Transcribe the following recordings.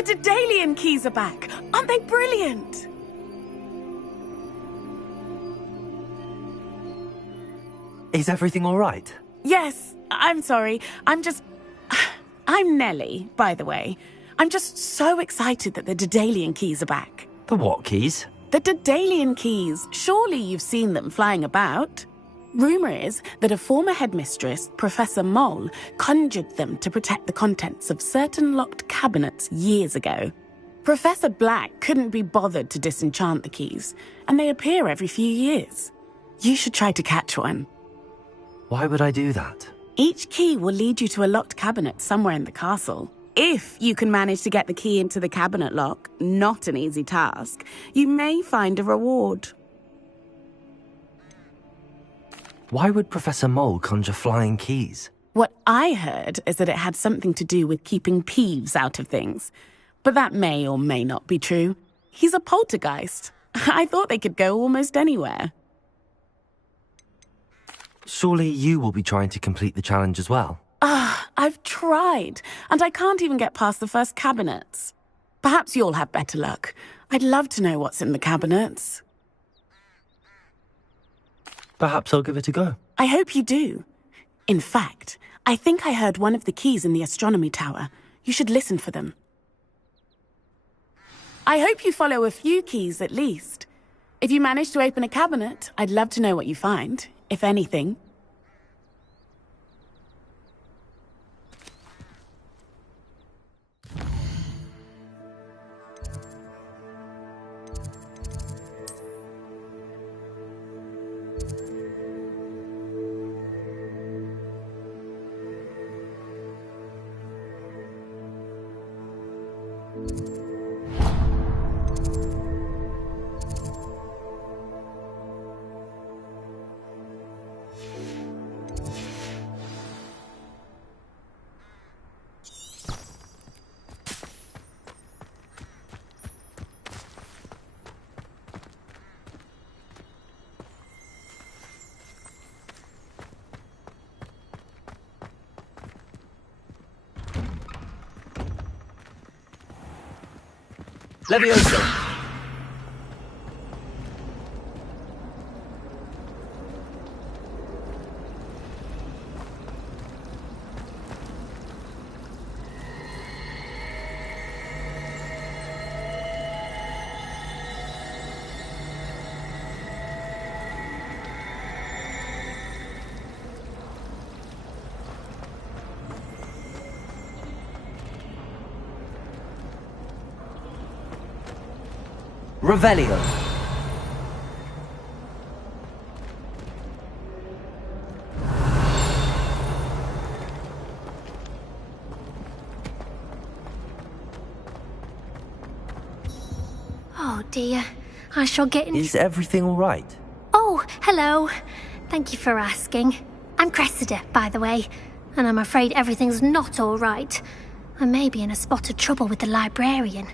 The Daedalian keys are back! Aren't they brilliant? Is everything all right? Yes, I'm sorry. I'm Nellie, by the way. I'm just so excited that the Daedalian keys are back. The what keys? The Daedalian keys. Surely you've seen them flying about. Rumour is that a former headmistress, Professor Mole, conjured them to protect the contents of certain locked cabinets years ago. Professor Black couldn't be bothered to disenchant the keys, and they appear every few years. You should try to catch one. Why would I do that? Each key will lead you to a locked cabinet somewhere in the castle. If you can manage to get the key into the cabinet lock, not an easy task, you may find a reward. Why would Professor Mole conjure flying keys? What I heard is that it had something to do with keeping Peeves out of things. But that may or may not be true. He's a poltergeist. I thought they could go almost anywhere. Surely you will be trying to complete the challenge as well? I've tried, and I can't even get past the first cabinets. Perhaps you'll have better luck. I'd love to know what's in the cabinets. Perhaps I'll give it a go. I hope you do. In fact, I think I heard one of the keys in the astronomy tower. You should listen for them. I hope you follow a few keys at least. If you manage to open a cabinet, I'd love to know what you find, if anything. Levioso! Revelio. Oh dear, I shall get in... Is everything all right? Oh, hello. Thank you for asking. I'm Cressida, by the way, and I'm afraid everything's not all right. I may be in a spot of trouble with the librarian.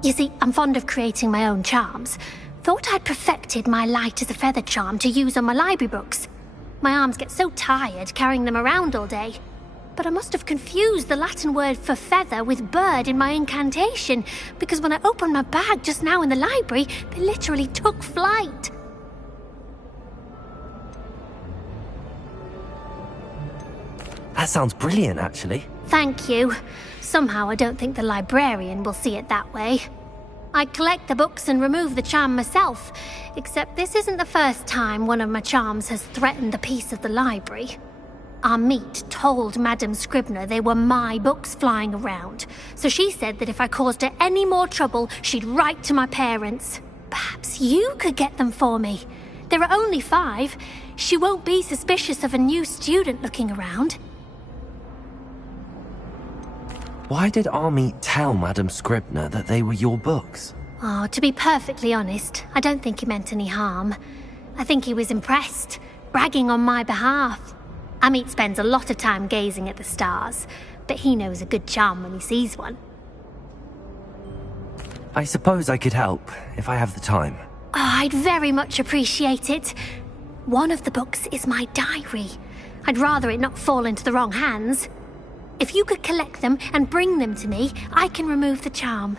You see, I'm fond of creating my own charms. Thought I'd perfected my light as a feather charm to use on my library books. My arms get so tired carrying them around all day. But I must have confused the Latin word for feather with bird in my incantation, because when I opened my bag just now in the library, they literally took flight. That sounds brilliant, actually. Thank you. Somehow I don't think the librarian will see it that way. I collect the books and remove the charm myself, except this isn't the first time one of my charms has threatened the peace of the library. Amit told Madame Scribner they were my books flying around, so she said that if I caused her any more trouble, she'd write to my parents. Perhaps you could get them for me. There are only 5. She won't be suspicious of a new student looking around. Why did Amit tell Madame Scribner that they were your books? Oh, to be perfectly honest, I don't think he meant any harm. I think he was impressed, bragging on my behalf. Amit spends a lot of time gazing at the stars, but he knows a good charm when he sees one. I suppose I could help, if I have the time. Oh, I'd very much appreciate it. One of the books is my diary. I'd rather it not fall into the wrong hands. If you could collect them and bring them to me, I can remove the charm.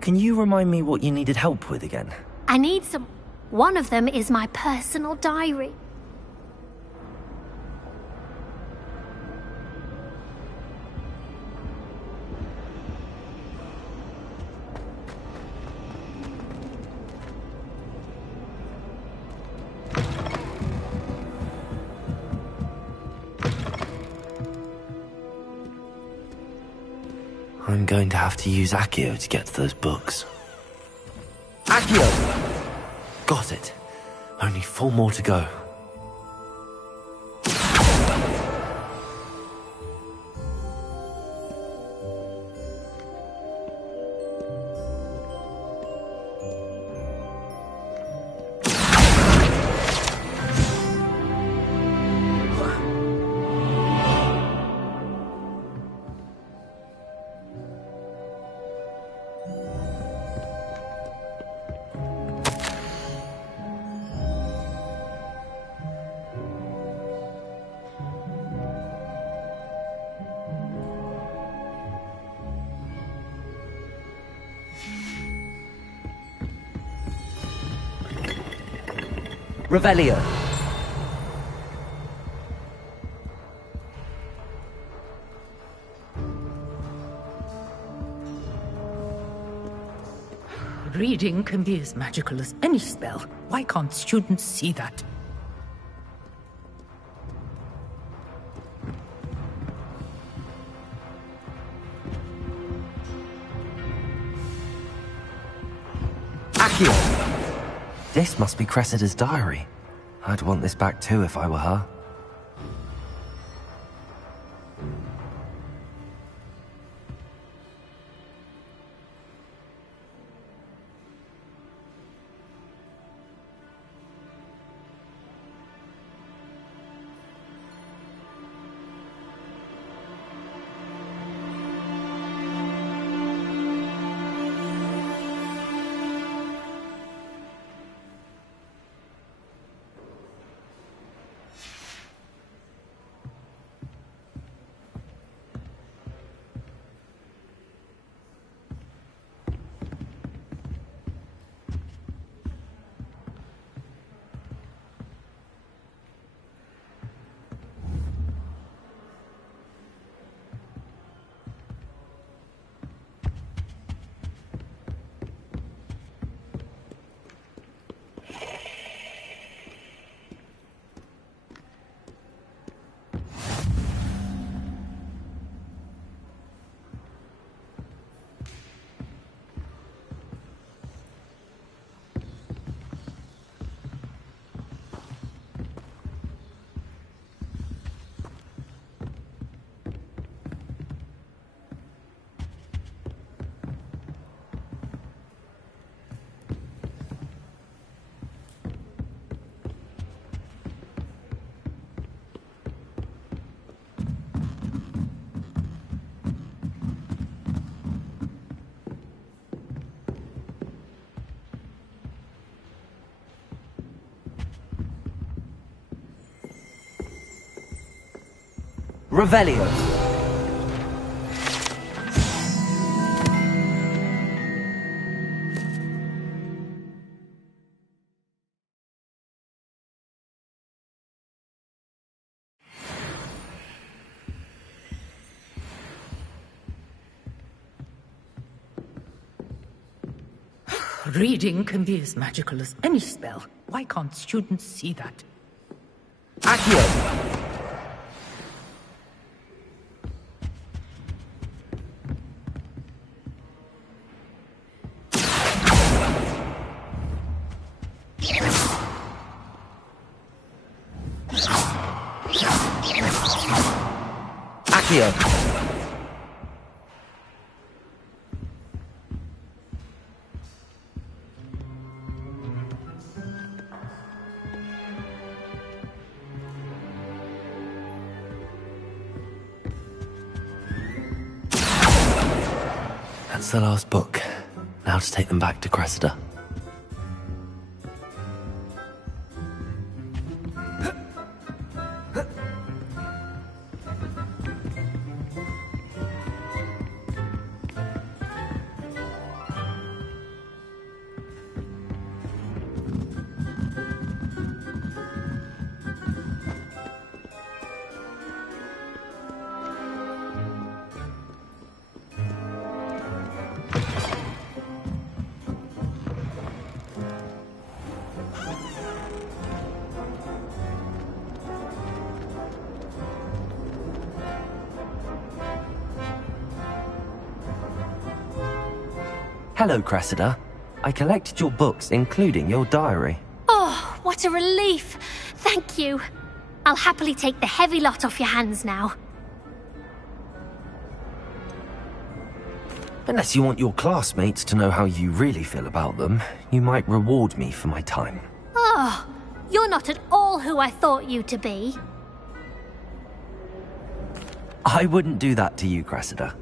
Can you remind me what you needed help with again? I need some... One of them is my personal diary. I'm going to have to use Accio to get to those books. Accio! Got it. Only 4 more to go. Revelio. Reading can be as magical as any spell. Why can't students see that? Accio! This must be Cressida's diary. I'd want this back too if I were her. Revelio. Reading can be as magical as any spell. Why can't students see that? Accio! Accio! That's the last book. Now to take them back to Cressida. Hello, Cressida. I collected your books, including your diary. Oh, what a relief. Thank you. I'll happily take the heavy lot off your hands now. Unless you want your classmates to know how you really feel about them, you might reward me for my time. Oh, you're not at all who I thought you to be. I wouldn't do that to you, Cressida.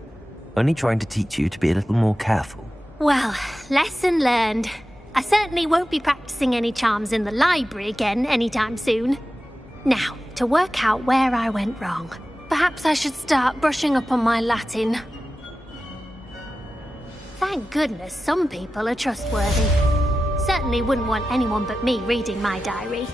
Only trying to teach you to be a little more careful. Well, lesson learned. I certainly won't be practicing any charms in the library again anytime soon. Now, to work out where I went wrong. Perhaps I should start brushing up on my Latin. Thank goodness some people are trustworthy. Certainly wouldn't want anyone but me reading my diary.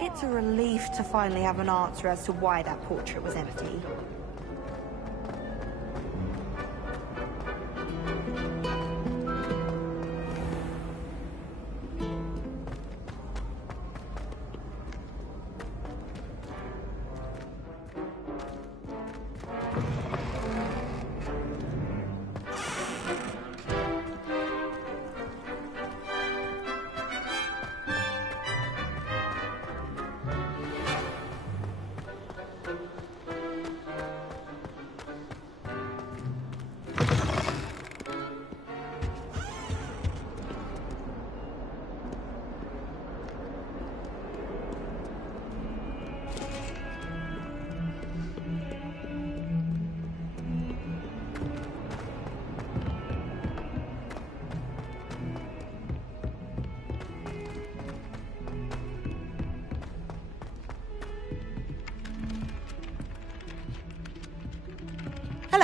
It's a relief to finally have an answer as to why that portrait was empty.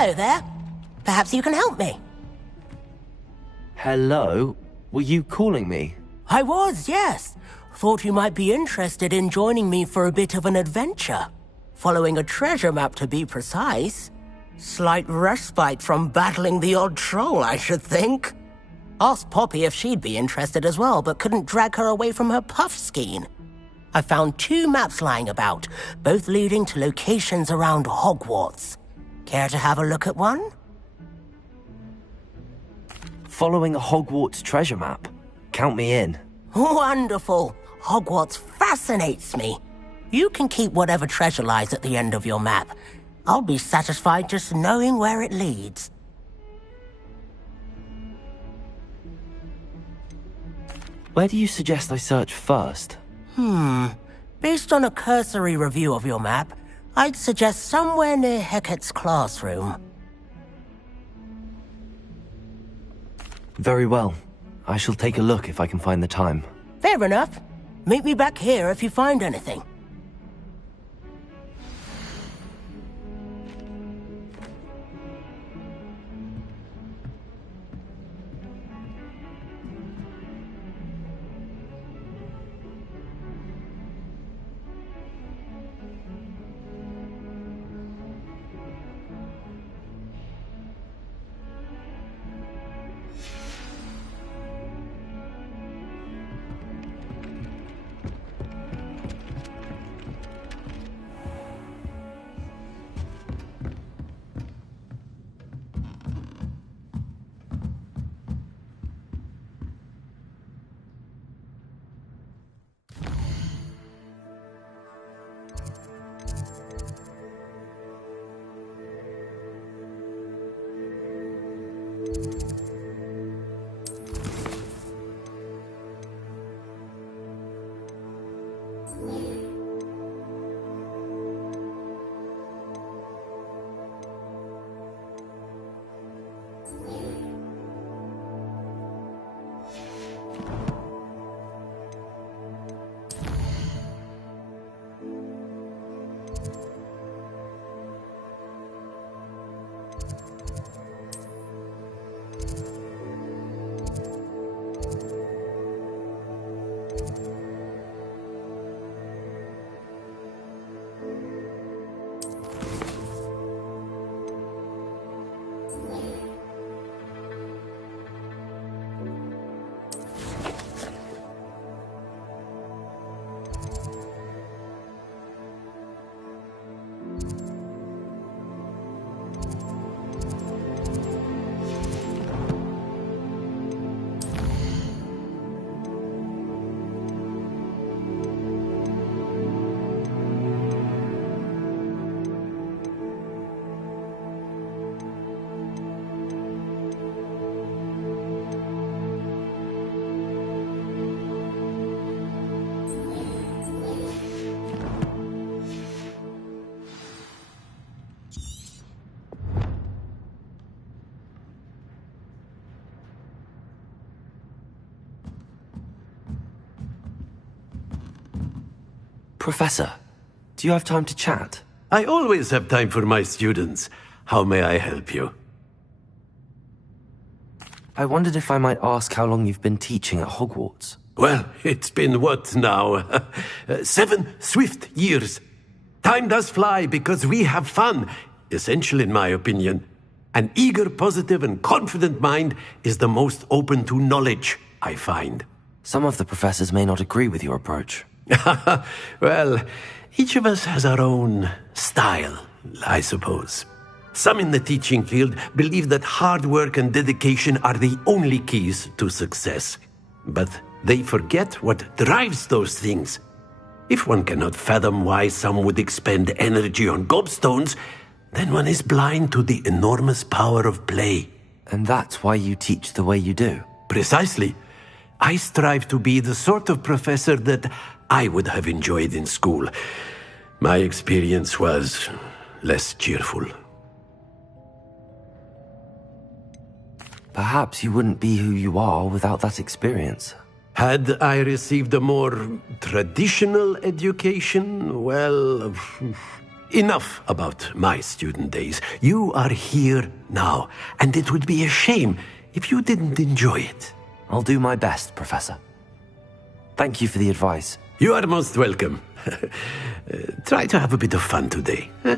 Hello there. Perhaps you can help me. Hello? Were you calling me? I was, yes. Thought you might be interested in joining me for a bit of an adventure. Following a treasure map, to be precise. Slight respite from battling the odd troll, I should think. Asked Poppy if she'd be interested as well, but couldn't drag her away from her puff skein. I found 2 maps lying about, both leading to locations around Hogwarts. Care to have a look at one? Following a Hogwarts treasure map? Count me in. Wonderful. Hogwarts fascinates me. You can keep whatever treasure lies at the end of your map. I'll be satisfied just knowing where it leads. Where do you suggest I search first? Based on a cursory review of your map, I'd suggest somewhere near Hecat's classroom. Very well. I shall take a look if I can find the time. Fair enough. Meet me back here if you find anything. Professor, do you have time to chat? I always have time for my students. How may I help you? I wondered if I might ask how long you've been teaching at Hogwarts. Well, it's been what now? 7 swift years. Time does fly because we have fun, essential in my opinion. An eager, positive, and confident mind is the most open to knowledge, I find. Some of the professors may not agree with your approach. Well, each of us has our own style, I suppose. Some in the teaching field believe that hard work and dedication are the only keys to success. But they forget what drives those things. If one cannot fathom why some would expend energy on gobstones, then one is blind to the enormous power of play. And that's why you teach the way you do? Precisely. I strive to be the sort of professor that I would have enjoyed in school. My experience was less cheerful. Perhaps you wouldn't be who you are without that experience. Had I received a more traditional education, well, enough about my student days. You are here now, and it would be a shame if you didn't enjoy it. I'll do my best, Professor. Thank you for the advice. You are most welcome. Try to have a bit of fun today. Huh?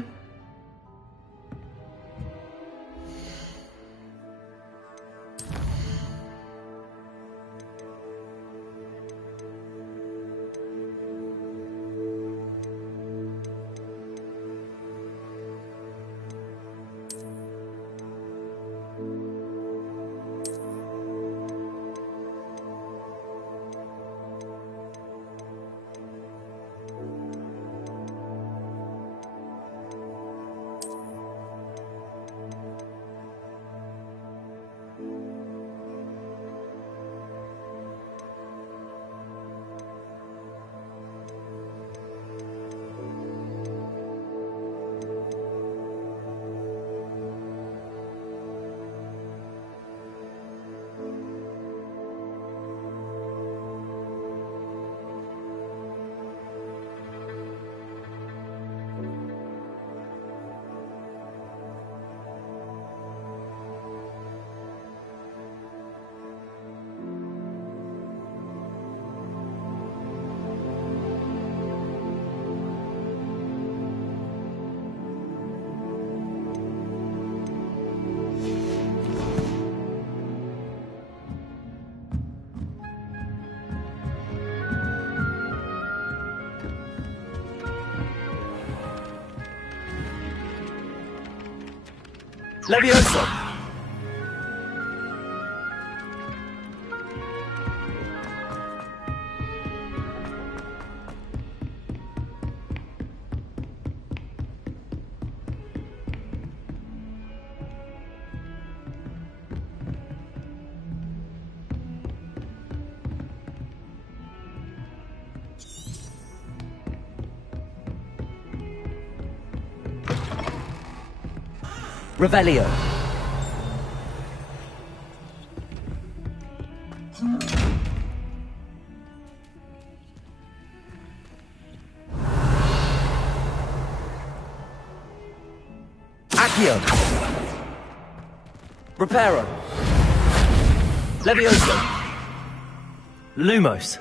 Levioso! Revelio. Accio. Reparo. Levioso. Lumos.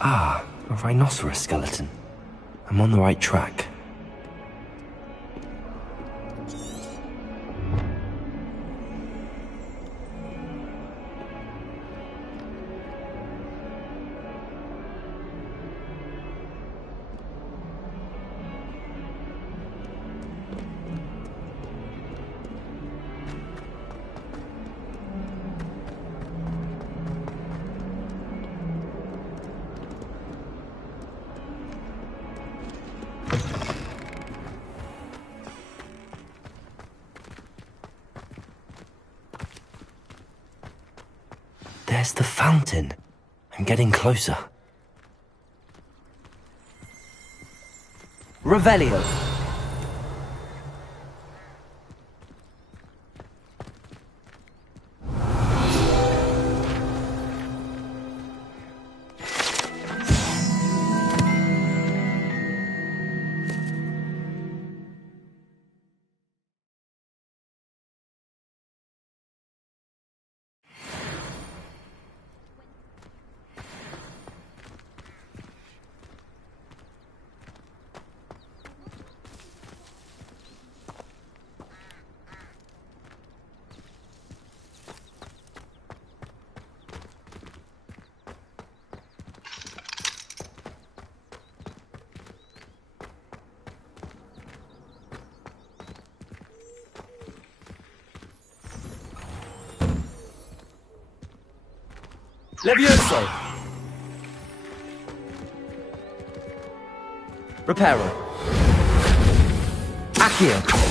Ah, a rhinoceros skeleton. I'm on the right track. There's the fountain. I'm getting closer. Revelio. Levioso! Reparo. Accio!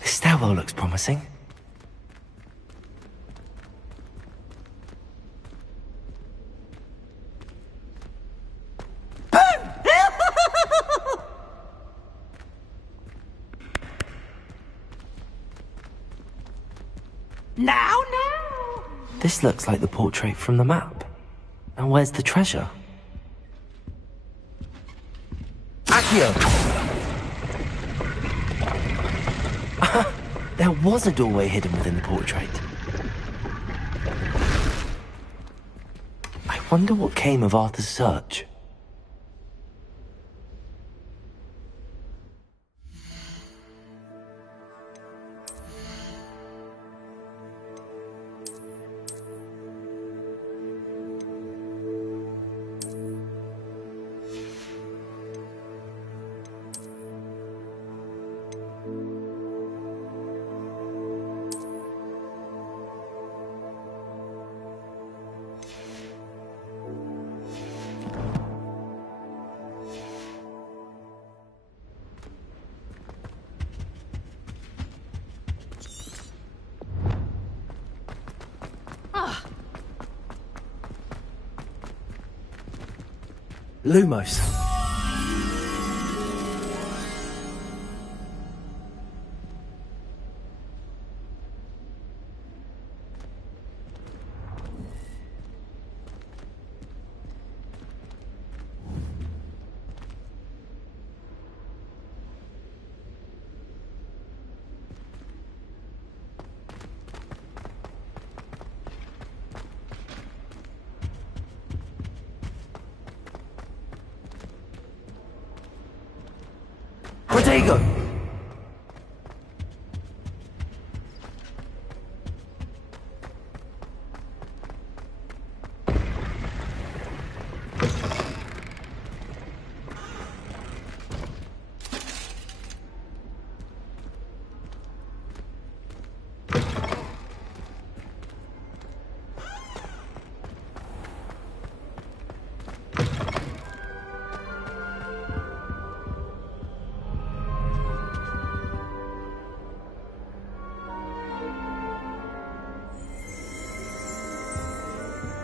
This stairwell looks promising. Now. This looks like the portrait from the map. And where's the treasure? Accio! There was a doorway hidden within the portrait. I wonder what came of Arthur's search. Lumos. Protego!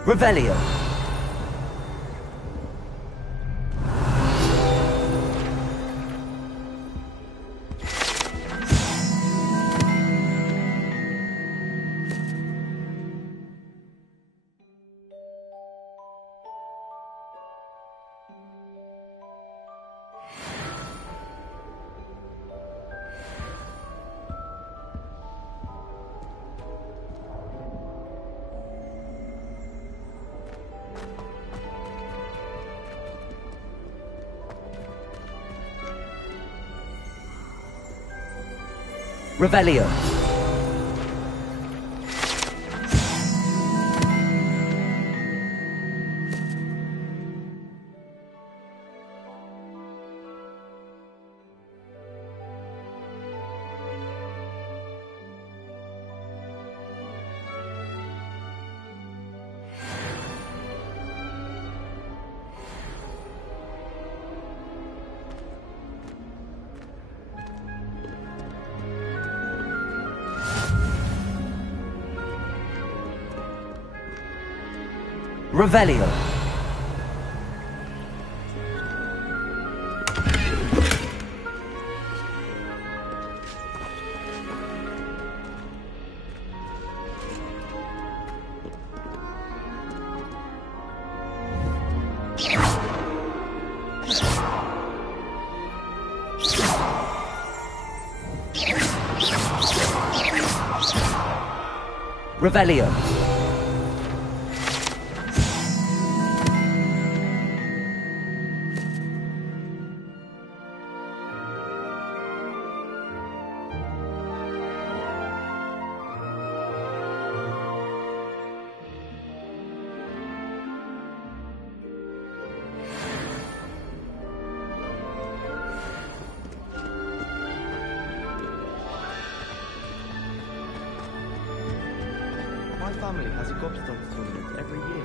Revelio. Revelio. Revelio. Revelio. My family has a gobstone tournament every year.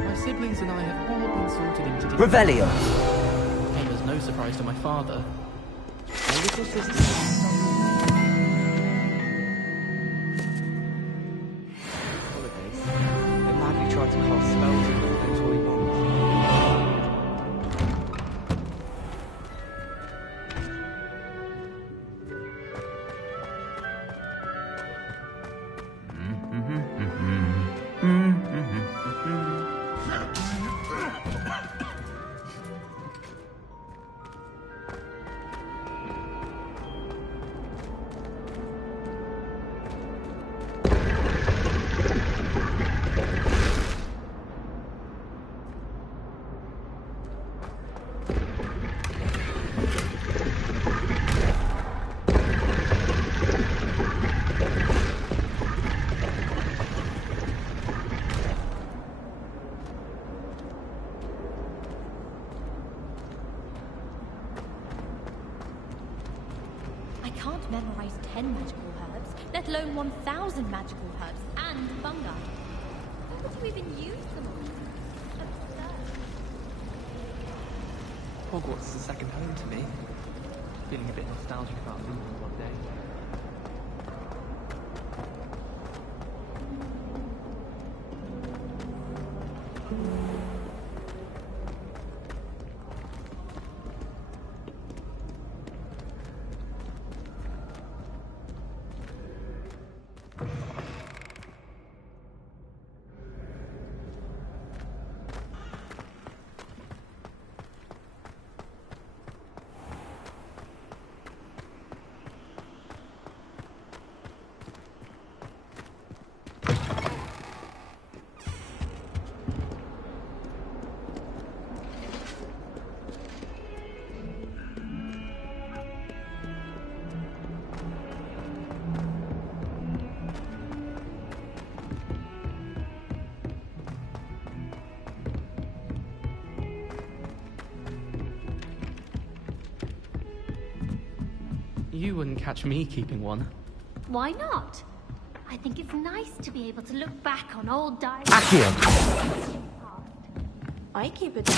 My siblings and I have all been sorted into different... Revelio. Came as no surprise to my father. My little sister... holidays. They madly tried to cast spells on their toy bombs. I can't memorize 10 magical herbs, let alone 1,000 magical herbs and fungi. Why would you even use them all? Hogwarts is a second home to me. Feeling a bit nostalgic about leaving one day. You wouldn't catch me keeping one. Why not? I think it's nice to be able to look back on old diaries. Accio. I keep it. I'm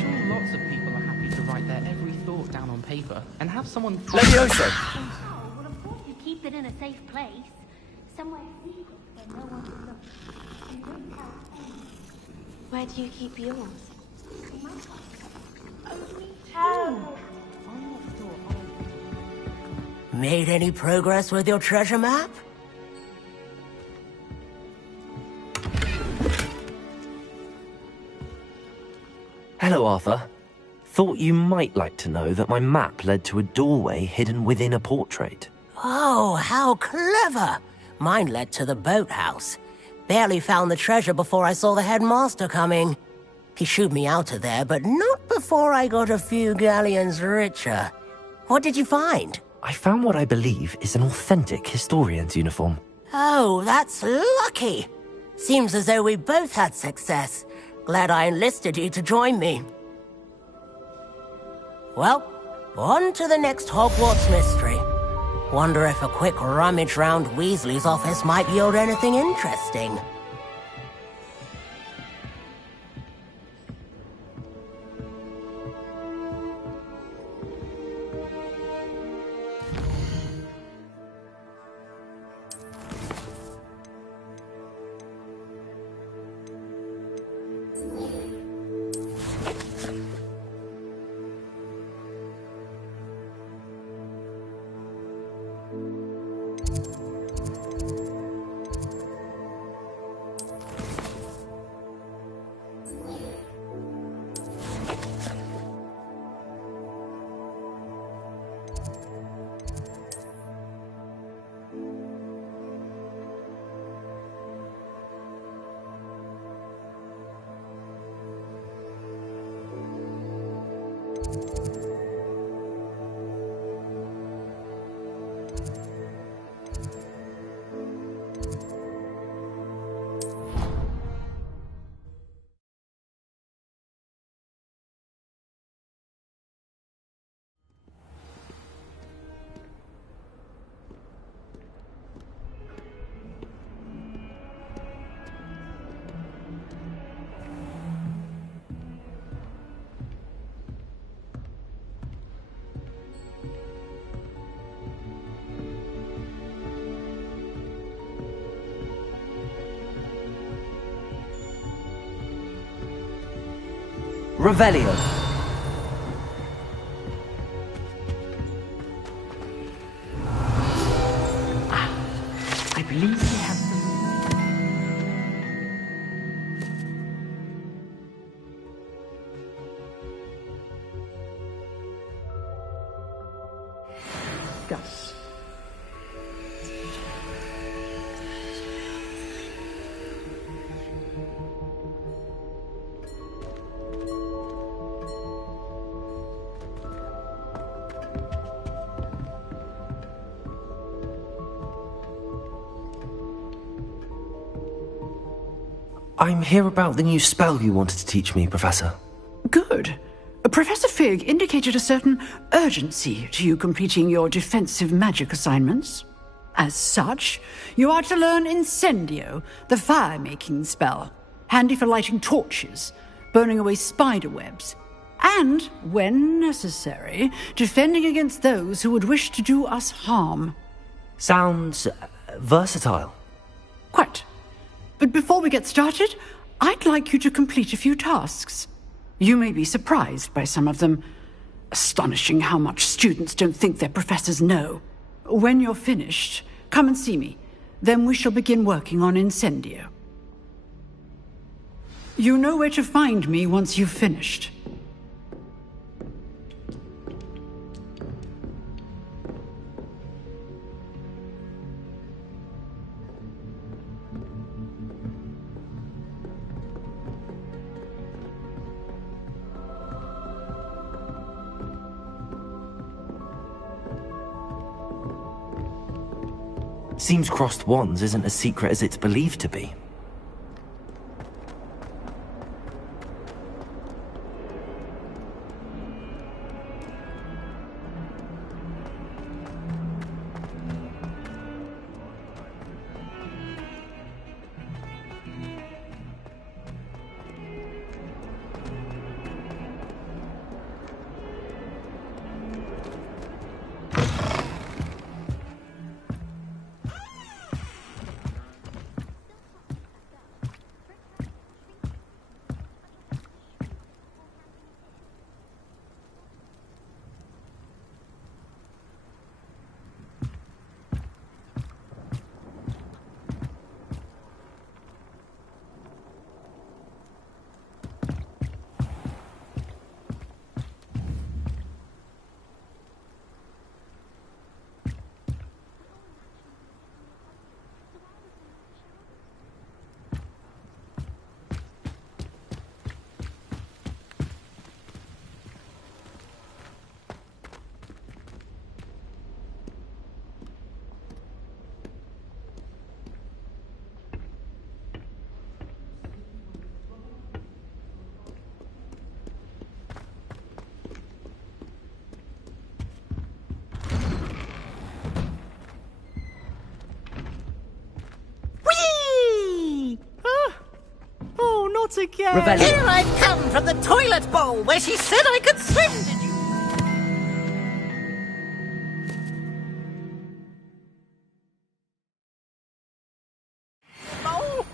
sure lots of people are happy to write their every thought down on paper and have someone... Levioso. Oh, well, of course you keep it in a safe place. Somewhere secret where no one can look. And don't tell anyone. Where do you keep yours? In my house. Made any progress with your treasure map? Hello, Arthur. Thought you might like to know that my map led to a doorway hidden within a portrait. Oh, how clever! Mine led to the boathouse. Barely found the treasure before I saw the headmaster coming. He shooed me out of there, but not before I got a few galleons richer. What did you find? I found what I believe is an authentic historian's uniform. Oh, that's lucky. Seems as though we both had success. Glad I enlisted you to join me. Well, on to the next Hogwarts mystery. Wonder if a quick rummage round Weasley's office might yield anything interesting. Revelio. I believe we have them. Gus. I'm here about the new spell you wanted to teach me, Professor. Good. Professor Fig indicated a certain urgency to you completing your defensive magic assignments. As such, you are to learn Incendio, the fire-making spell, handy for lighting torches, burning away spider webs, and, when necessary, defending against those who would wish to do us harm. Sounds versatile. Quite. But before we get started, I'd like you to complete a few tasks. You may be surprised by some of them. Astonishing how much students don't think their professors know. When you're finished, come and see me. Then we shall begin working on Incendio. You know where to find me once you've finished. Seems crossed wands isn't as secret as it's believed to be. Again. Revelio. Here I've come from the toilet bowl where she said I could swim, did you? Oh.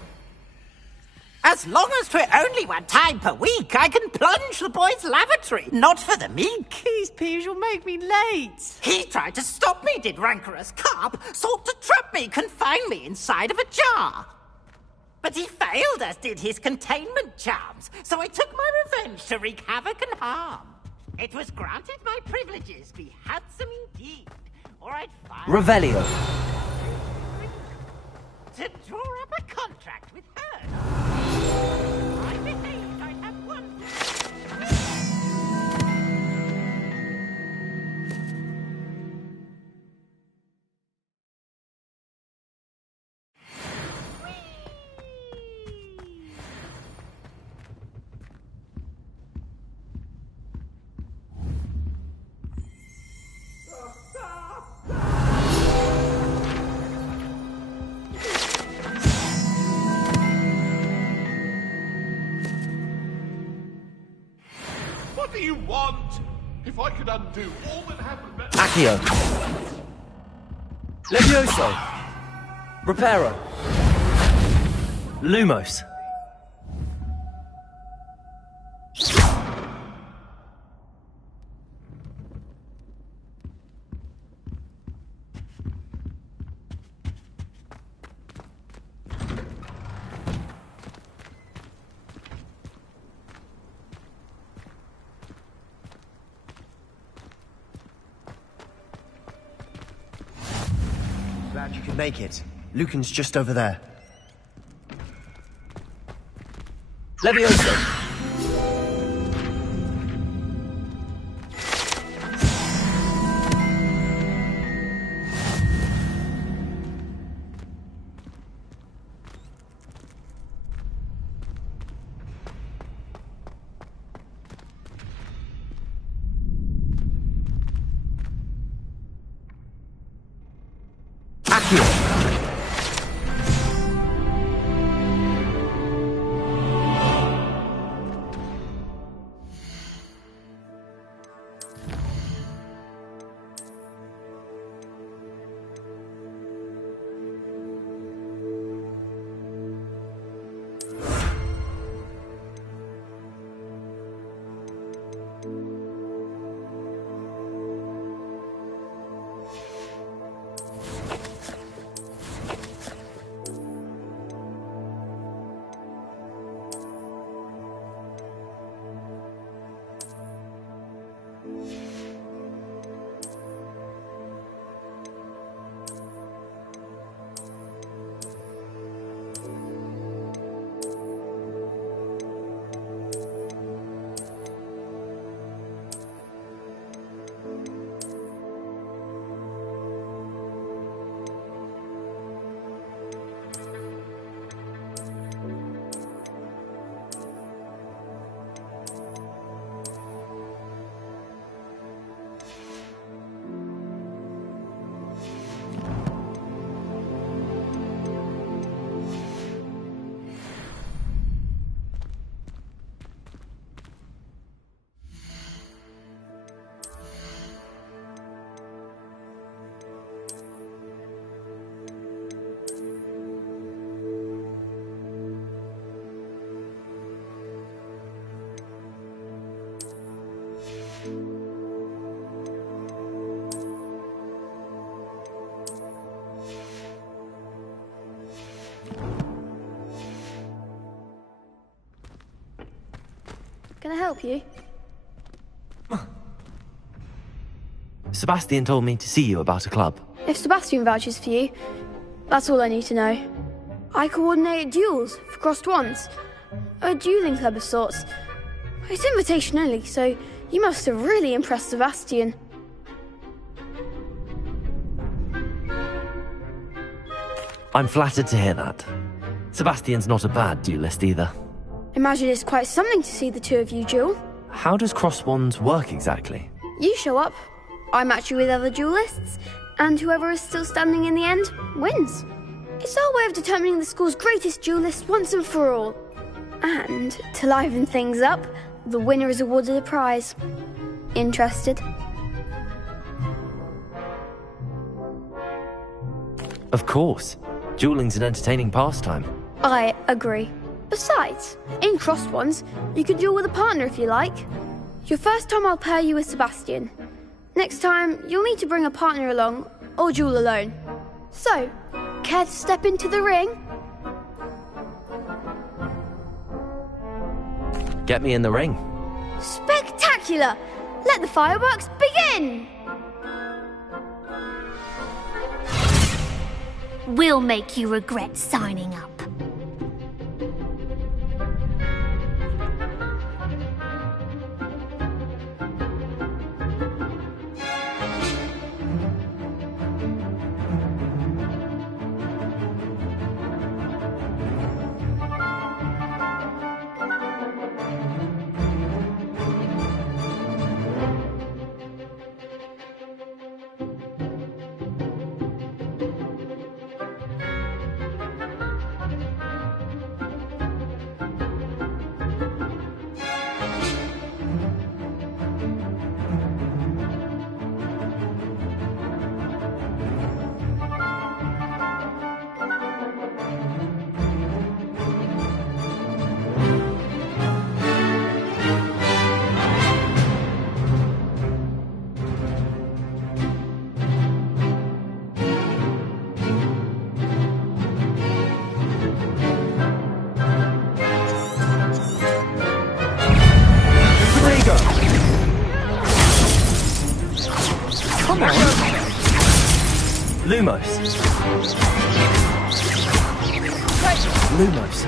As long as 'twere only one time per week, I can plunge the boy's lavatory, not for the meek. Please, Peeves, you'll make me late. He tried to stop me, did rancorous carp, sought to trap me, confine me inside of a jar. But he failed, as did his containment charms, so I took my revenge to wreak havoc and harm. It was granted my privileges be handsome indeed, or I'd find... Revelio. To draw up a contract with her. I behaved I'd have one... What do you want? If I could undo all that happened... Accio. Levioso. Reparo. Lumos. Glad you could make it. Lucan's just over there. Levioso! Can I help you? Sebastian told me to see you about a club. If Sebastian vouches for you, that's all I need to know. I coordinate duels for crossed wands. A dueling club of sorts. It's invitation only, so you must have really impressed Sebastian. I'm flattered to hear that. Sebastian's not a bad duelist either. Imagine it's quite something to see the two of you duel. How does cross wands work exactly? You show up, I match you with other duelists, and whoever is still standing in the end wins. It's our way of determining the school's greatest duelist once and for all. And to liven things up, the winner is awarded a prize. Interested? Of course. Dueling's an entertaining pastime. I agree. Besides, in crossed ones, you can duel with a partner if you like. Your first time I'll pair you with Sebastian. Next time, you'll need to bring a partner along, or duel alone. So, care to step into the ring? Get me in the ring. Spectacular! Let the fireworks begin! We'll make you regret signing up. Lumos. Lumos.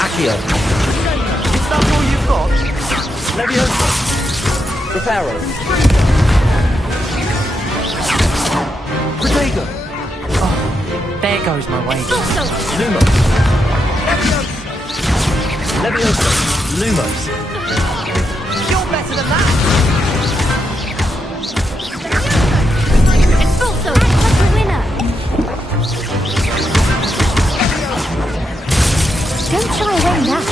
Accio. Is that all you've got? Leviosa. Reparo. Protego. Oh, there goes my way. Lumos. Leviosa. Lumos. You're better than that! Also, that's a winner. Don't shy away now.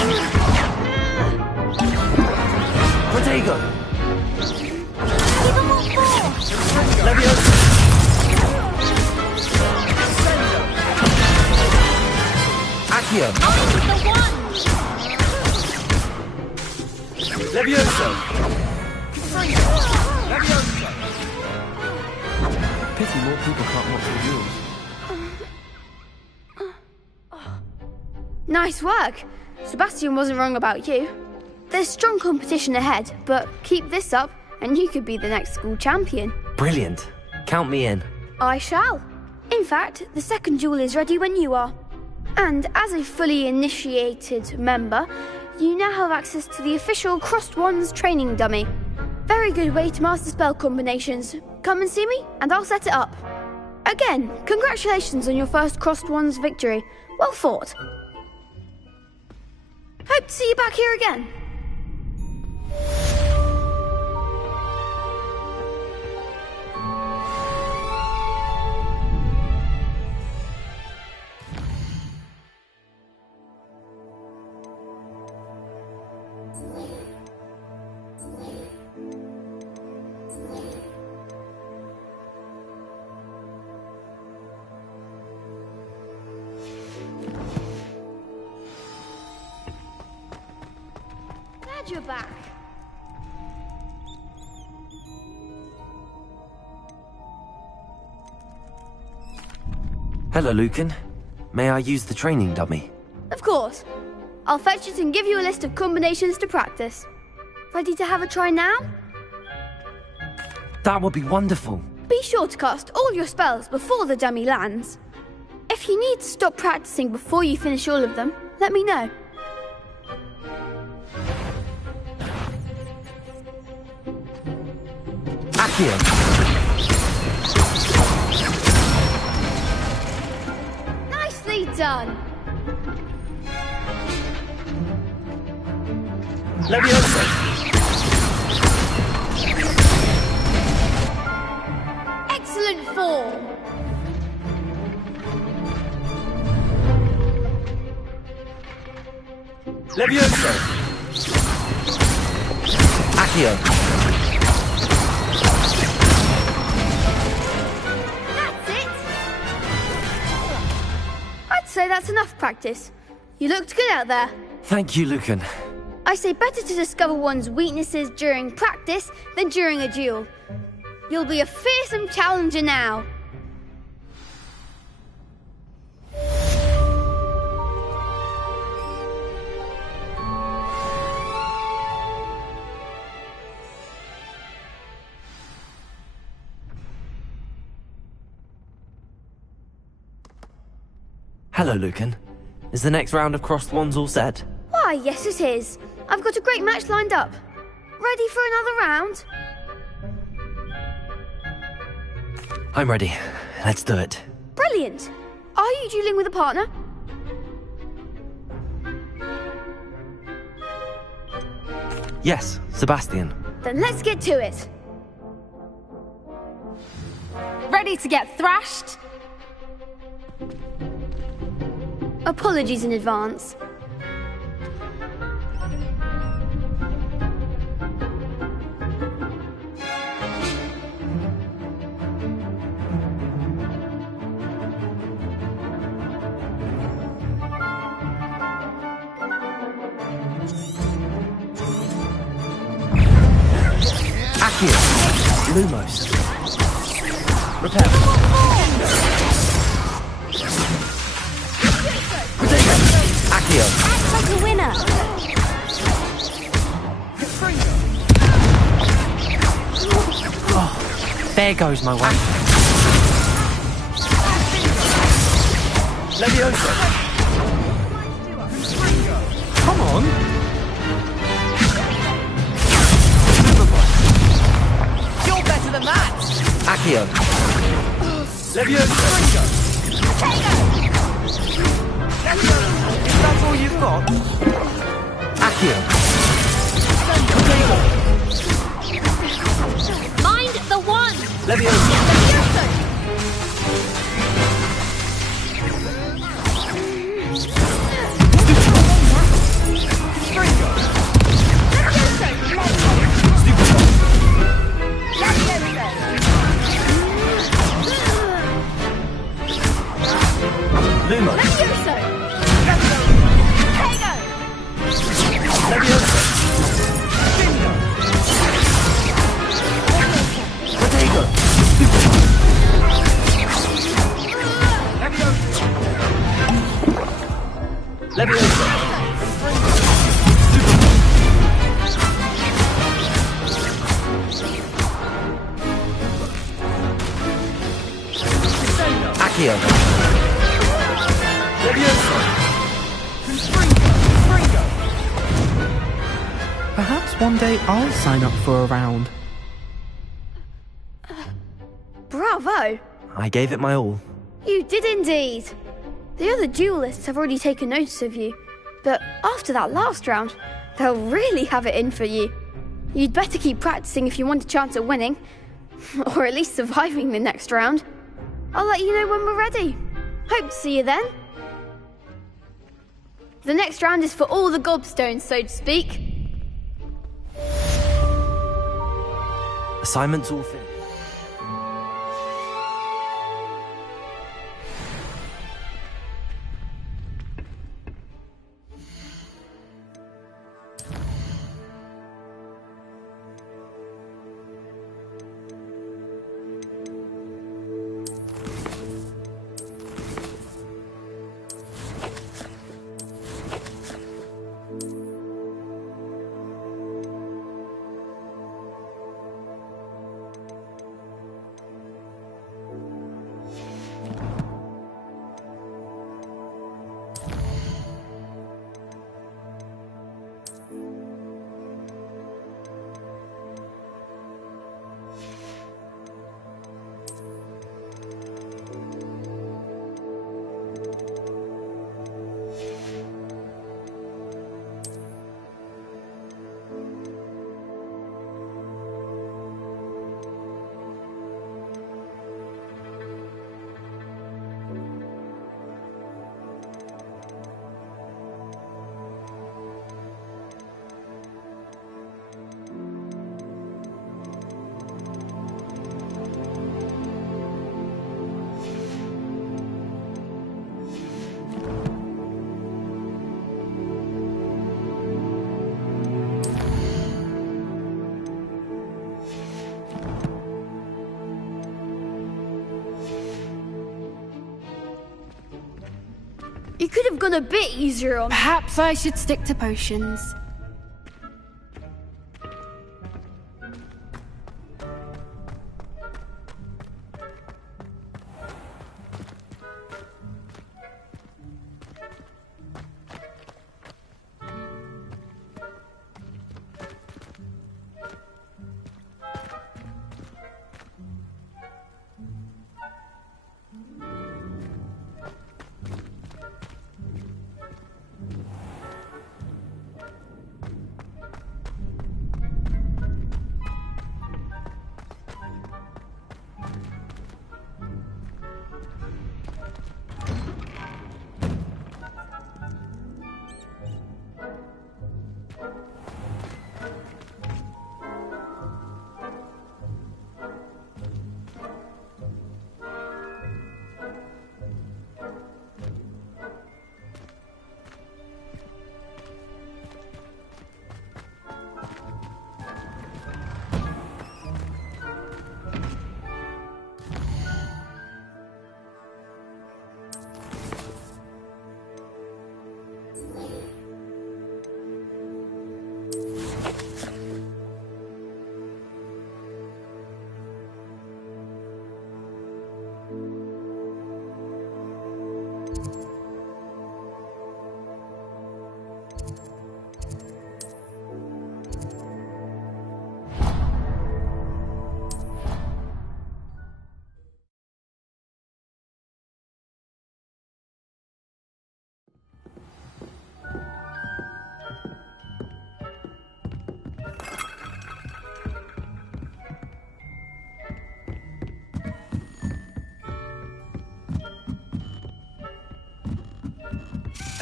Protego. Even more force. Leviosa. Accio. I'm the one. Leviosa. Leviosa. Pity more people can't watch the duels. Nice work. Sebastian wasn't wrong about you. There's strong competition ahead, but keep this up and you could be the next school champion. Brilliant. Count me in. I shall. In fact, the second duel is ready when you are. And as a fully initiated member, you now have access to the official Crossed Wands training dummy. Very good way to master spell combinations. Come and see me, and I'll set it up. Again, congratulations on your first Crossed Wands victory. Well fought. Hope to see you back here again. Glad you're back. Hello, Lucan. May I use the training dummy? Of course. I'll fetch it and give you a list of combinations to practice. Ready to have a try now? That would be wonderful. Be sure to cast all your spells before the dummy lands. If you need to stop practicing before you finish all of them, let me know. Accio. Nicely done. Leviosa. Excellent form. Leviosa. Accio. That's it. I'd say that's enough practice. You looked good out there. Thank you, Lucan. I say better to discover one's weaknesses during practice than during a duel. You'll be a fearsome challenger now. Hello, Lucan. Is the next round of Crossed Wands all set? Why, yes it is. I've got a great match lined up. Ready for another round? I'm ready. Let's do it. Brilliant. Are you dueling with a partner? Yes, Sebastian. Then let's get to it. Ready to get thrashed? Apologies in advance. Accio. Lumos. Repair. Accio. Act like a winner. Oh, there goes my way. Leviosa! Come on! You're better than that! Accio! Leviosa! If that's all you've got. Accio! Mind the one! Leviosa! Luma! Leviosa! Protego! Leviosa! Accio! Perhaps one day I'll sign up for a round. Bravo! I gave it my all. You did indeed. The other duelists have already taken notice of you, but after that last round, they'll really have it in for you. You'd better keep practicing if you want a chance at winning, or at least surviving the next round. I'll let you know when we're ready. Hope to see you then. The next round is for all the gobstones, so to speak. Assignment's all finished. You could have gone a bit easier on... Perhaps I should stick to potions.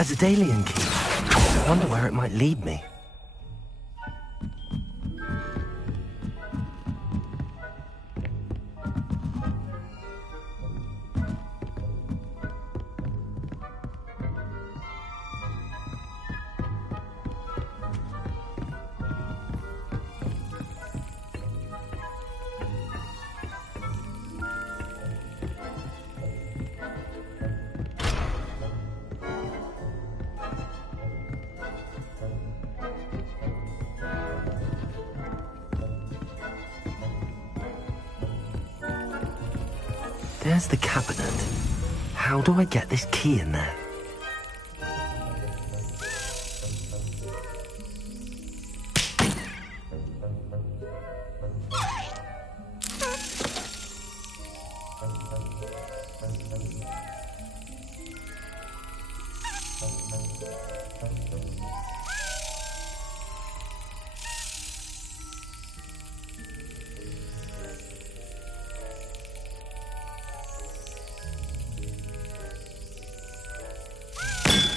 A Daedalian key. I wonder where it might lead me. There's the cabinet. How do I get this key in there?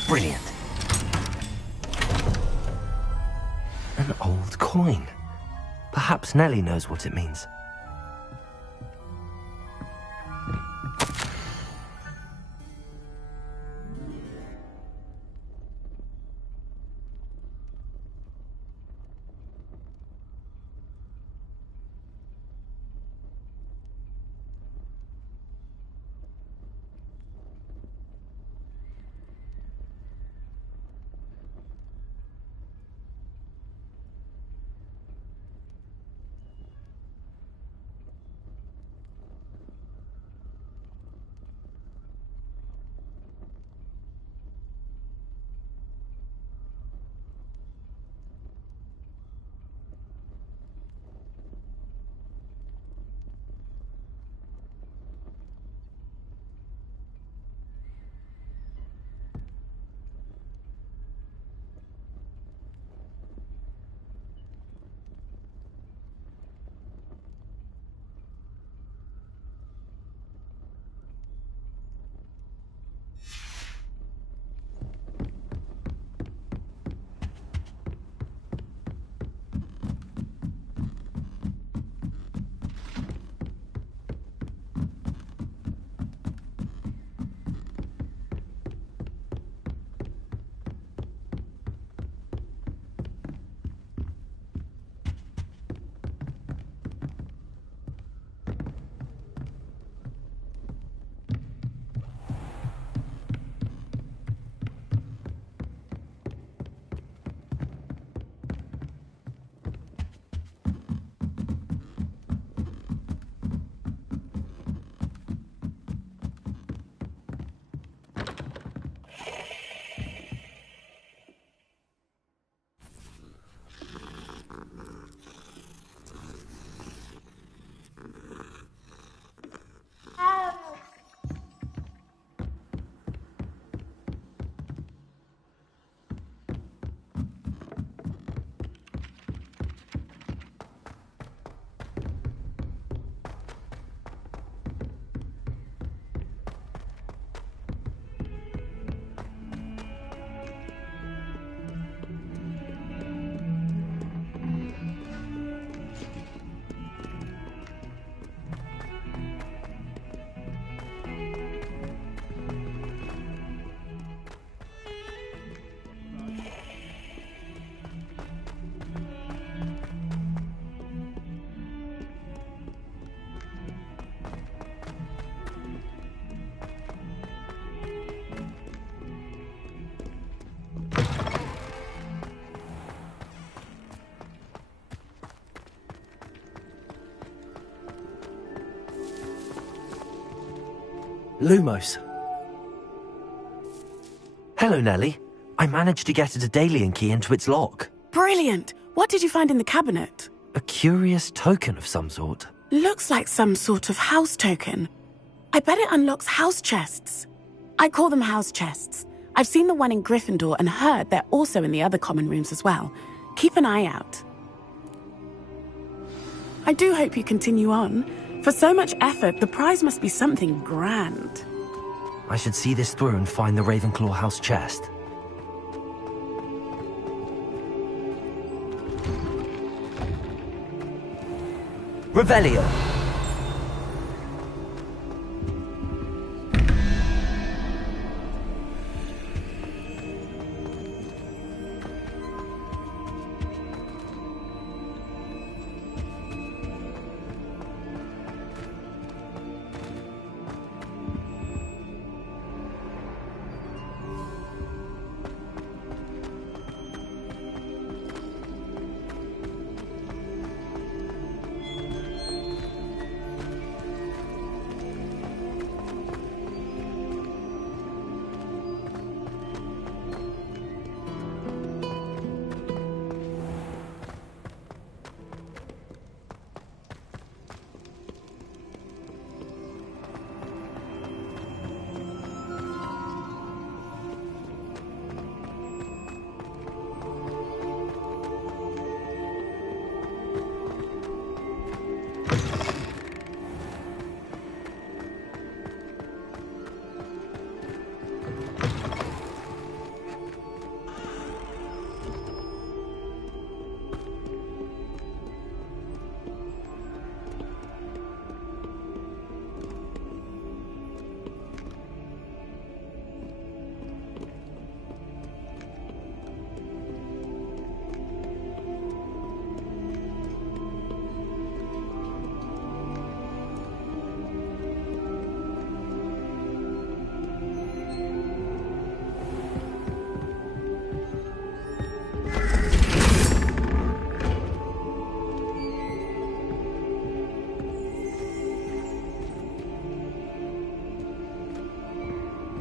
Brilliant. An old coin. Perhaps Nellie knows what it means. Lumos. Hello, Nellie. I managed to get a Daedalian key into its lock. Brilliant! What did you find in the cabinet? A curious token of some sort. Looks like some sort of house token. I bet it unlocks house chests. I call them house chests. I've seen the one in Gryffindor and heard they're also in the other common rooms as well. Keep an eye out. I do hope you continue on. For so much effort, the prize must be something grand. I should see this through and find the Ravenclaw house chest. Revelio.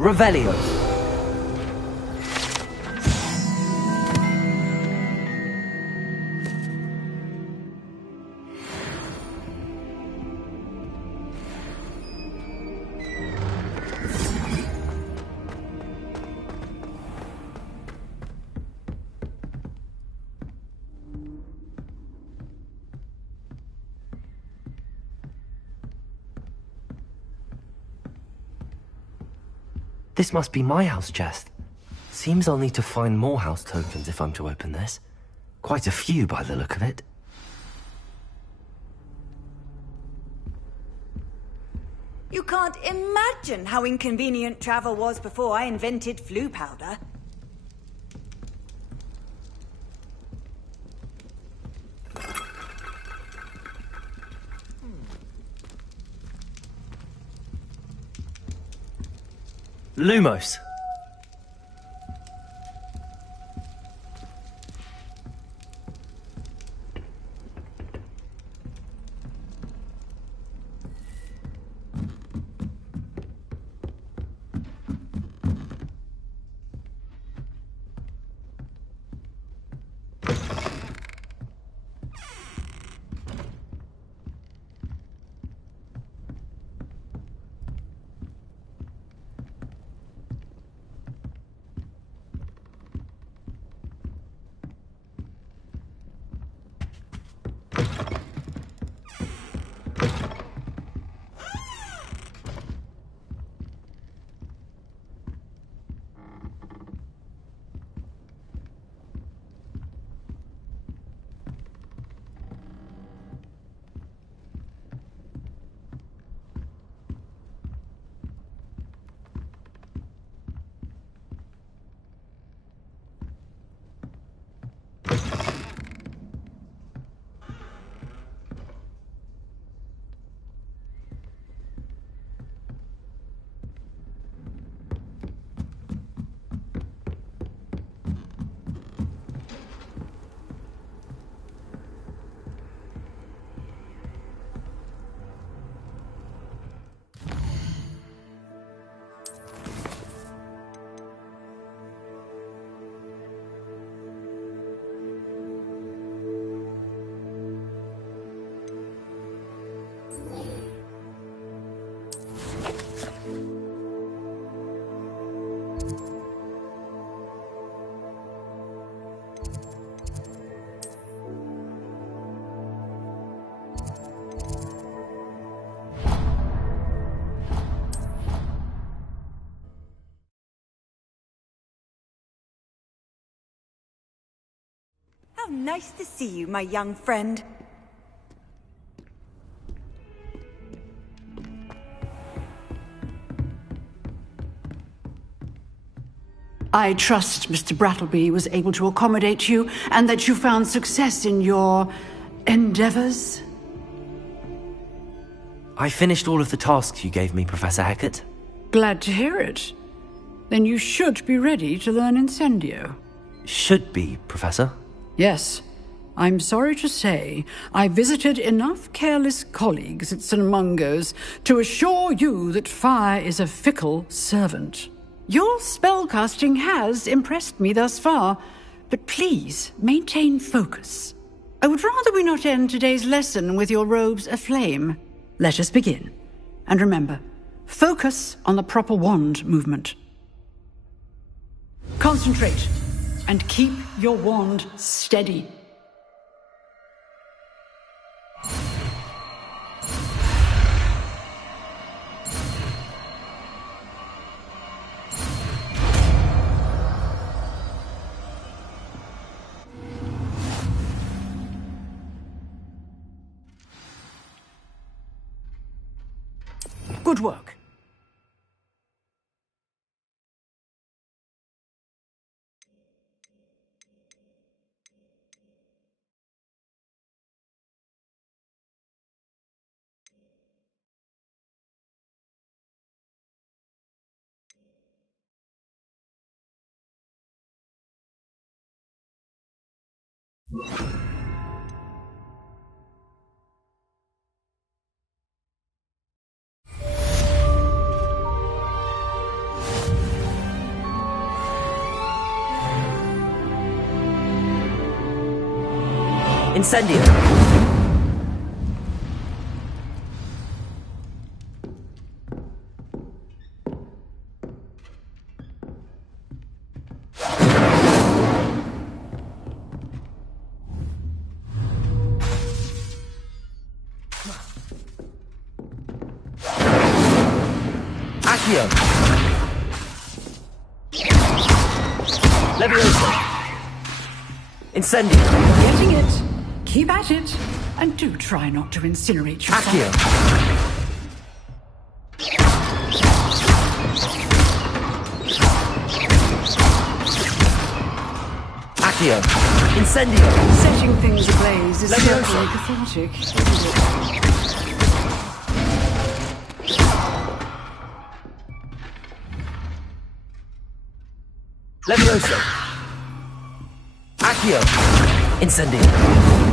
Revelio. This must be my house chest. Seems I'll need to find more house tokens if I'm to open this. Quite a few by the look of it. You can't imagine how inconvenient travel was before I invented flu powder. Lumos. How nice to see you, my young friend. I trust Mr. Brattleby was able to accommodate you and that you found success in your endeavors. I finished all of the tasks you gave me, Professor Hecat. Glad to hear it. Then you should be ready to learn Incendio. Should be, Professor. Yes. I'm sorry to say, I visited enough careless colleagues at St. Mungo's to assure you that fire is a fickle servant. Your spellcasting has impressed me thus far, but please maintain focus. I would rather we not end today's lesson with your robes aflame. Let us begin. And remember, focus on the proper wand movement. Concentrate, and keep your wand steady. Good work. Incendio! Accio! Levioso! Incendio! Getting it. Keep at it, and do try not to incinerate yourself. Accio! Accio! Incendio! Setting things ablaze is Levioso! certainly cathartic, isn't it? Levioso! Accio! Incendio!